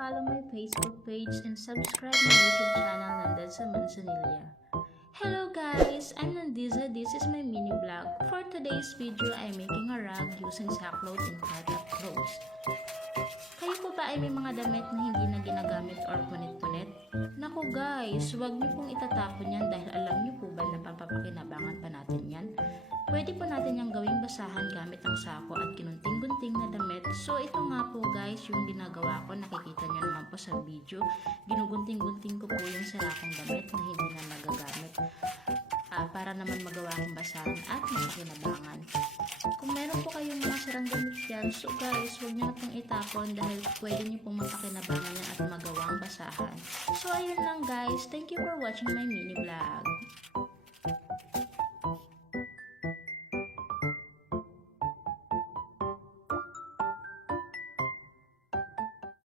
follow my Facebook page and subscribe my YouTube channel Nandiza Manzanilla. Hello guys, I'm Nandiza. This is my mini vlog. For today's video, I'm making a rug using sackcloth and cut up clothes. Kayo po ba ay may mga damit na hindi na ginagamit or punit-punit? Naku guys, huwag niyo pong itatapon yan dahil alam niyo po ba na papapakinabangan pa natin yan? Pwede po natin yung gawing basahan gamit ang sako at kinunting-gunting na damit. So ito nga po guys yung ginagawa ko, nakikita nyo naman po sa video. Ginugunting-gunting ko po yung sirakong damit na hindi na nagagamit para naman magawa kong basahan at makakinabangan. Kung meron po kayong mga sirang damit dyan, so guys, huwag nyo na pong itapon dahil pwede nyo pong mapakinabangan yan at magawang basahan. So ayun lang guys, thank you for watching my mini vlog.